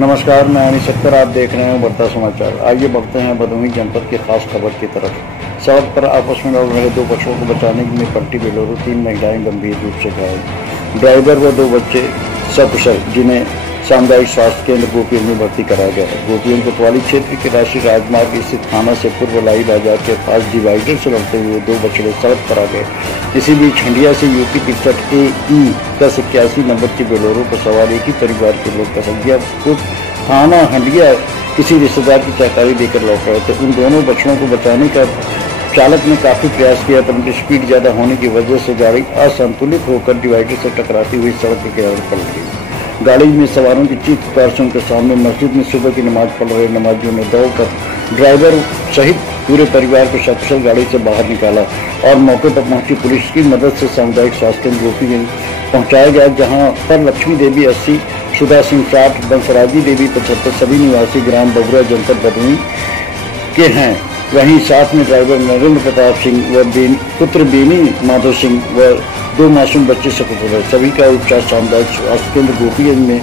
नमस्कार, मैं अनिश अख्तर। आप देख रहे हैं बढ़ता समाचार। आइए बढ़ते हैं भदोही जनपद की खास खबर की तरफ। सड़क पर आपस में लड़ रहे दो पशुओं को बचाने में पलटी बेलोरो, 3 महिलाएं गंभीर रूप से घायल। ड्राइवर व 2 बच्चे सकुशल, जिन्हें सामुदायिक स्वास्थ्य केंद्र गोपियों में भर्ती कराया गया है। गोपियों कोतवाली क्षेत्र के राष्ट्रीय राजमार्ग स्थित थाना से पूर्व लाई बाजार के पास डिवाइडर से लड़ते हुए 2 बछड़े सड़क पर आ गए। इसी बीच हंडिया से यूपी 63 AE 81 नंबर की बेलोरो पर सवार एक ही परिवार के लोग कसंगियापुर थाना हंडिया किसी रिश्तेदार की चाकारी देकर लौट रहे थे। उन दोनों बछड़ों को बचाने का चालक ने काफी प्रयास किया, परंतु स्पीड ज्यादा होने की वजह से गाड़ी असंतुलित होकर डिवाइडर से टकराती हुई सड़क के किनारे पलट गई। गाड़ी में सवारों की चीख पुकार से उनके सामने मस्जिद में सुबह की नमाज पढ़ रहे नमाजियों ने दौड़कर ड्राइवर सहित पूरे परिवार को सकुशल गाड़ी से बाहर निकाला और मौके पर पहुंची पुलिस की मदद से सामुदायिक स्वास्थ्य केंद्र गोपी पहुंचाया गया, जहां पर लक्ष्मी देवी 80, सुधा सिंह 60, बंसराजी देवी 75 सभी निवासी ग्राम बबुरा जनपद भदोही के हैं। वहीं साथ में ड्राइवर नरेंद्र प्रताप सिंह व पुत्र बेनी माधव सिंह व 2 मासूम बच्चे सकुशल है। सभी का उपचार सामुदायिक स्वास्थ्य केंद्र गोपीगंज में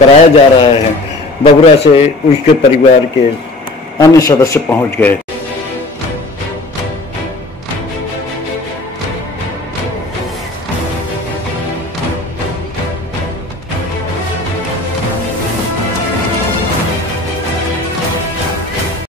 कराया जा रहा है। बबुरा से उसके परिवार के अन्य सदस्य पहुंच गए।